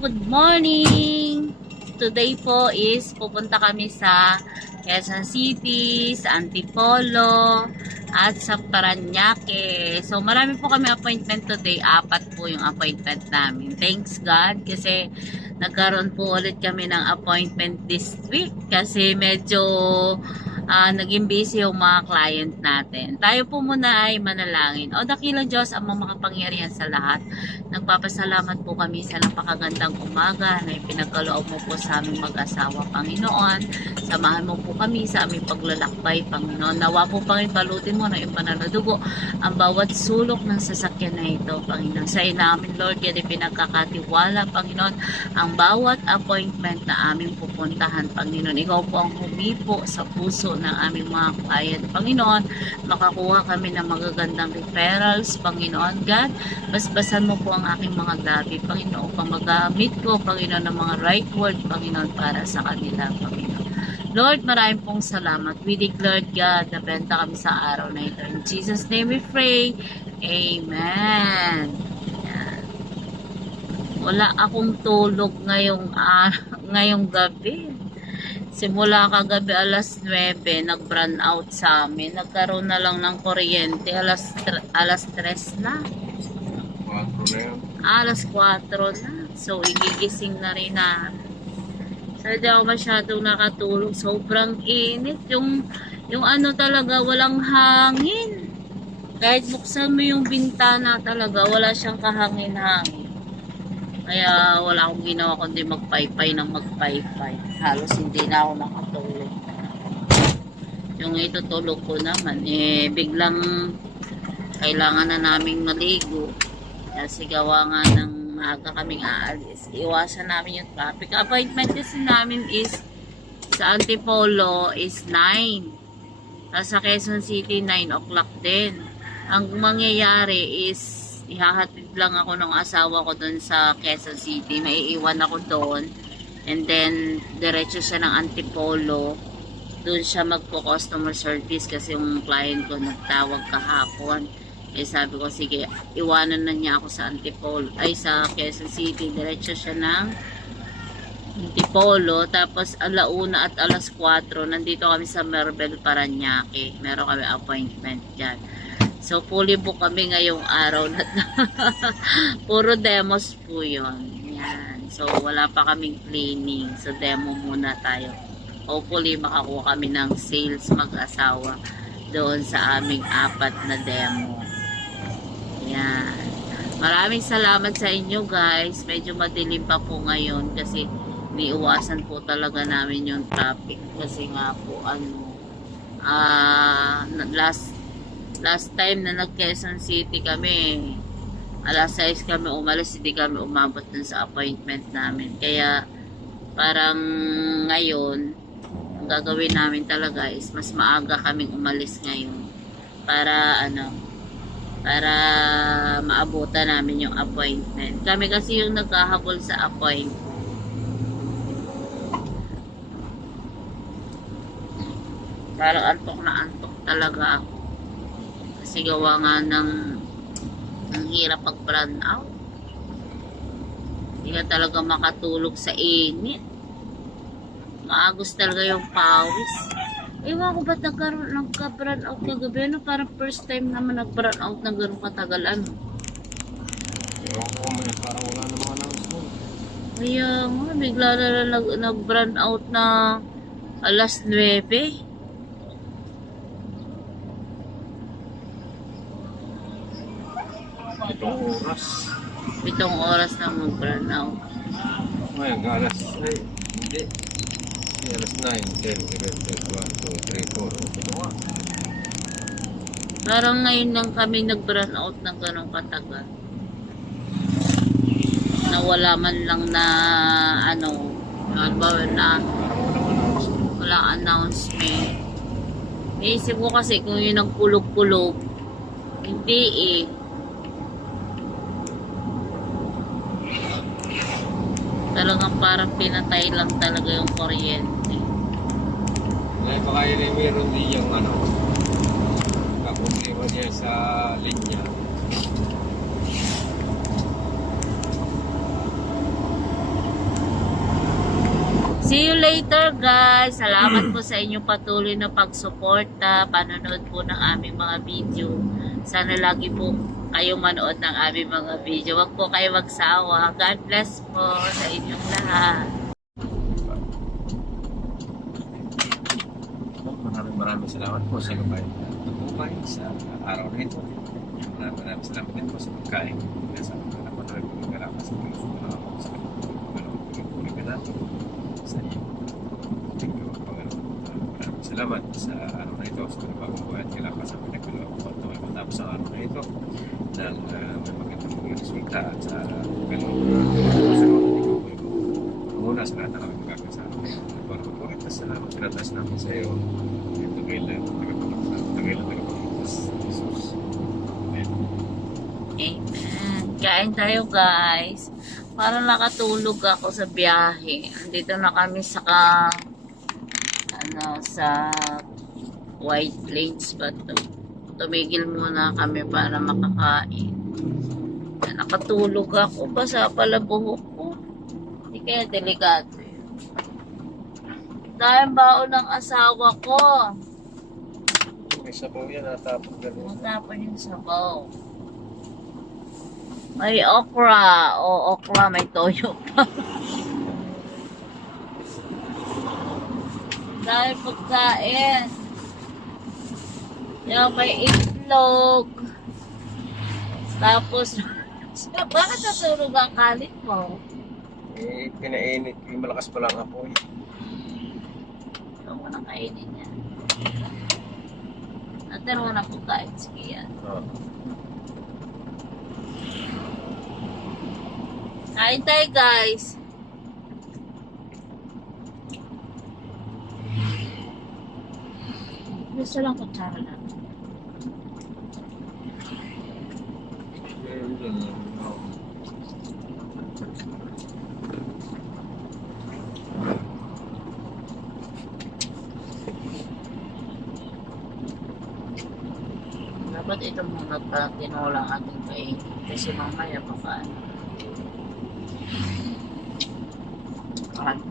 good morning! Today po is pupunta kami sa Quezon City, sa Antipolo, at sa Parañaque. So marami po kami appointment today. 4 po yung appointment namin. Thanks God kasi nagkaroon po ulit kami ng appointment this week kasi medyo naging busy yung mga client natin. Tayo po muna ay manalangin. O dakilang Diyos ang makapangyarihan sa lahat. Nagpapasalamat po kami sa napakagandang umaga na ipinagkaloob mo po sa aming mag-asawa, Panginoon. Samahan mo po kami sa aming paglalakbay, Panginoon. Nawa po, Panginoon, balutin mo na yung pananadugo ang bawat sulok ng sasakyan na ito, Panginoon. Sa inamin, Lord, yan pinagkakatiwala, Panginoon, ang bawat appointment na aming pupuntahan, Panginoon. Ikaw po ang humipo sa puso ng aming mga client, Panginoon. Makakuha kami ng magagandang referrals, Panginoon. God, basbasan mo po ang aking mga labi, Panginoon, upang magamit ko, Panginoon, ng mga right word, Panginoon, para sa kanila, Panginoon. Lord, maraming pong salamat. We declare, God, na benta kami sa araw na ito. In Jesus' name we pray. Amen. Yan. Wala akong tulog ngayong gabi. Simula kagabi alas 9, nag-brown out sa amin. Nagkaroon na lang ng kuryente. Alas 3 na. 4 na yan. Alas 4 na. So, igigising na rin na. So, di ako masyadong nakatulog. Sobrang init. Yung ano talaga, walang hangin. Kahit buksan mo yung bintana talaga, wala siyang kahangin-hangin. Kaya wala akong ginawa kundi magpaypay ng magpaypay. Halos hindi na ako nakatulog. Yung itutulog ko naman, biglang kailangan na naming maligo. Kasi gawa nga ng maaga kaming aalis. Iwasan namin yung traffic. Appointment kasi namin is sa Antipolo is 9. Sa Quezon City, 9 o'clock din. Ang mangyayari is ihahatid lang ako ng asawa ko doon sa Quezon City. Maiiwan ako doon. And then, diretso siya ng Antipolo. Doon siya magpo-customer service kasi yung client ko nagtawag kahapon. Sabi ko, sige, iwanan na niya ako sa Antipolo. Ay, sa Quezon City. Diretso siya ng Antipolo. Tapos, alauna at alas 4, nandito kami sa Merbel, Parañaque. Meron kami appointment dyan. So, fully book kami ngayong araw na puro demos po yun. Yan. So, wala pa kaming cleaning. So, demo muna tayo. Hopefully, makakuha kami ng sales mag-asawa doon sa aming 4 na demo. Yan. Maraming salamat sa inyo, guys. Medyo madilim pa po ngayon kasi niiwasan po talaga namin yung traffic. Kasi nga po, last time na nag-Quezon City kami, alas 6 kami umalis, hindi kami umabot dun sa appointment namin. Kaya, parang ngayon, ang gagawin namin talaga is mas maaga kaming umalis ngayon. Para, para maabutan namin yung appointment. Kami kasi yung naghahabol sa appointment. Parang antok na antok talaga ako. Kasi gawa nga ng hirap pag-brown out. Hindi ka talaga makatulog sa init. Maagos talaga yung pawis. Ewan ko ba't nagka-brown out kagabi? Parang first time naman nag-brown out ng ganun katagal. Ewan ko, may parang wala naman announcement. Kaya nga, bigla na lang nag-brown out na alas 9. 7 oras. 7 oras na mag-brown out. Ngayon, alas 9. Hindi. Alas 9, 10, 11, 12, 3, 4. Parang ngayon lang kami nag-brown out ng ganong katagal. Na wala man lang na wala announcement. Naisip ko kasi kung yun ang kulog-kulog, hindi talagang parang pinatay lang talaga yung kuryente. Ngayon, baka yun ay meron din yung kaproblema niya sa linya. See you later guys. Salamat po sa inyong patuloy na pagsuporta, panonood po ng aming mga video. Sana lagi po kayong manood ng aming mga video. Huwag po kayo magsawa. God bless po sa inyong lahat. Maraming salamat po sa gabay na tutupay sa araw na ito. Maraming salamat din po sa pagkain. Sa mga patuloy po ng galakas sa mga sumunod ako sa pagkakulit ka natin sa iyo. Maraming salamat sa araw na ito, sa pinabagong buhay at galakas sa pinagpagawa po at tuloy matapos sa araw na ito ng may magandang mga resulta at sa ganun sa mga muna sa lahat na kami magkakasama. Para mapulit na salamat tinatas namin sa iyo. Tagapagligtas Jesus. Amen. Amen. Kain tayo guys. Parang nakatulog ako sa biyahe. Andito na kami sa sa White Plains ba to? Tumigil muna kami para makakain. Nakatulog ako. Basa pala buhok ko. Hindi kaya delikado yun. Dahil baon ng asawa ko. May sabaw yan, natapon ganun. Matapon yung sabaw. May okra. O, okra. May toyo pa. Dahil pagkain. Yung may itlog. Tapos, bakit nasunog ang kalit mo? Eh, pinainit. Malakas pa lang ako eh. Ito mo nang kainin niya. Natira mo na pagkain. Sige yan. Oh. Kain tayo guys. Gusto lang kutsara lang. Dapat ito muna pa tinolang ating kain. Kasi mamaya baka ano.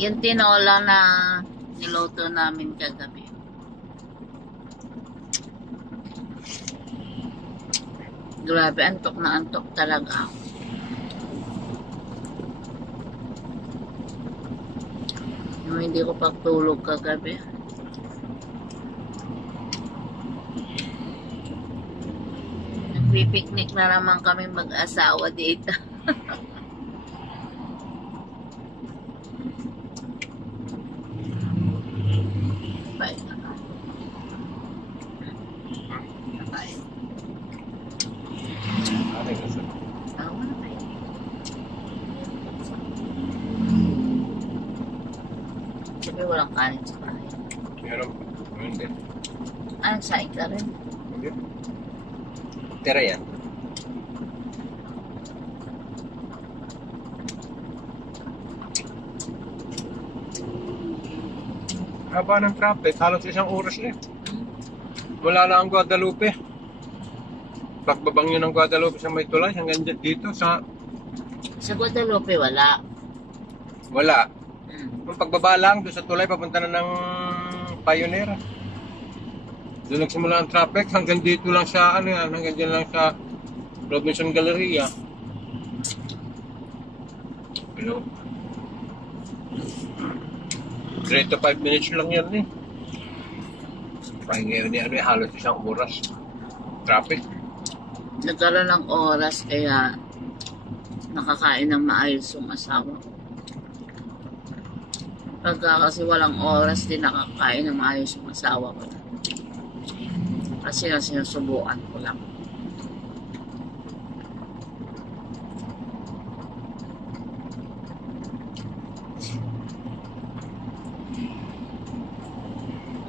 Yung tinola na niluto namin kagabi. Grabe, antok na antok talaga ako. Yung hindi ko pagtulog kagabi. Nagpipiknik na naman kami mag-asawa dito. Bye. Bye. Ano yung nasa? Awa na kayo. Sabi walang kanin sa bahay. Meron. Hindi. Anong saing ka rin? Hindi. Tira yan. Haba ng traffic, halos isang oras na eh. Wala na ang Guadalupe. Pagbabang yun ng Guadalupe sa may tulay, hanggang dito sa... Sa Guadalupe, wala. Wala. Kung pagbaba lang, doon sa tulay, papunta na ng Pioneer. Doon nagsimula ang traffic, hanggang dito lang sa, ano yan, hanggang dyan lang sa Robinson Galleria. Hello? 3 to 5 minutes lang yan eh. Kaya ngayon eh, ano eh, halos isang oras. Traffic. Nagkaroon ng oras kaya nakakain ng maayos yung asawa ko. Pagka kasi walang oras din nakakain ng maayos yung asawa ko. Kasi sinusubukan ko lang.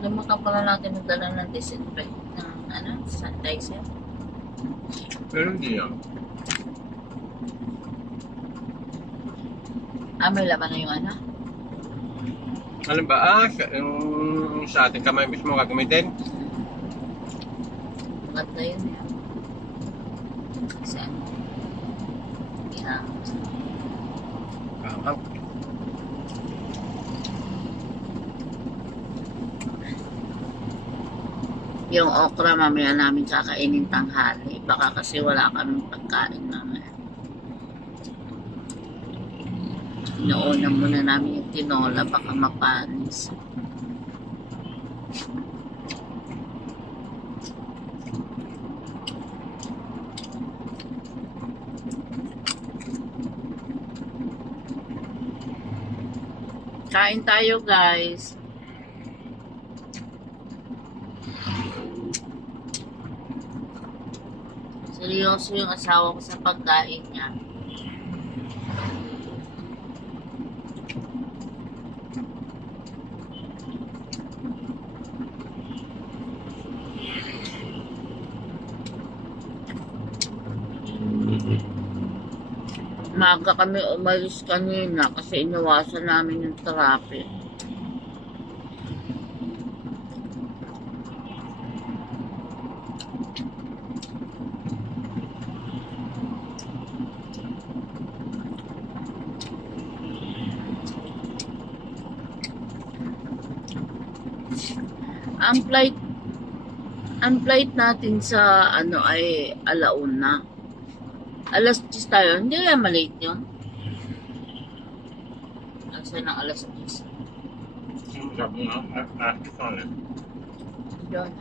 Naman ka pala natin magdala ng disinfect ng sanitizer. Pero hindi yan. May laman na yung Ano ba? Yung sa ating kamay mismo gagamitin? Maganda yun yan. Kasi ano, yeah. Kahap. Yung okra mamaya namin kakainin tanghali. Baka kasi wala kaming pagkain mamaya. Inoona muna namin yung tinola, baka mapanis. Kain tayo, guys. Seryoso yung asawa ko sa pagkain niya. Maaga kami umalis kanina kasi iniwasan namin yung traffic. Ang flight natin sa ano ay alauna. Alas 10 tayo. Hindi kaya malate yun. Asa ng alas 10. Sabi nga, saan eh? Yun.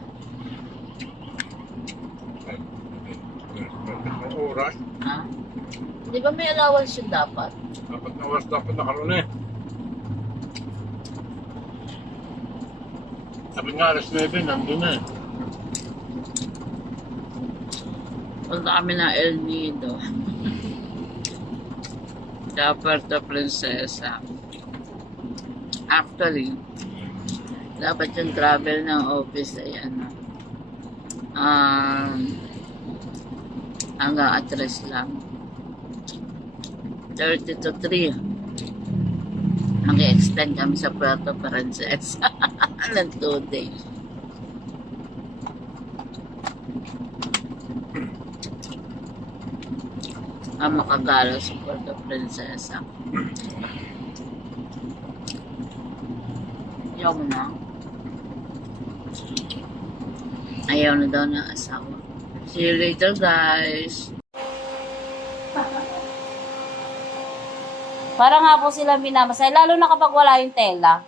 Ang oras. Ha? Di ba may allowance yun dapat? Dapat na oras dapat nakaroon eh. Sabi nga alas 9, nandun eh. Punta kami ng El Nido. Sa Puerto Princesa. Actually, dapat yung travel ng office ay ano, hanggang address lang. 30 to 3. Mag-extend kami sa Puerto Princesa. ng 2 days. Makagala sa Puerto Princesa. Ayaw mo na. Ayaw na daw ng asawa. See you later, guys. Parang nga po sila minamasay, lalo na kapag wala yung tela.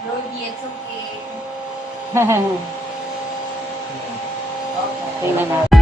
Brody, it's okay. Tingnan natin.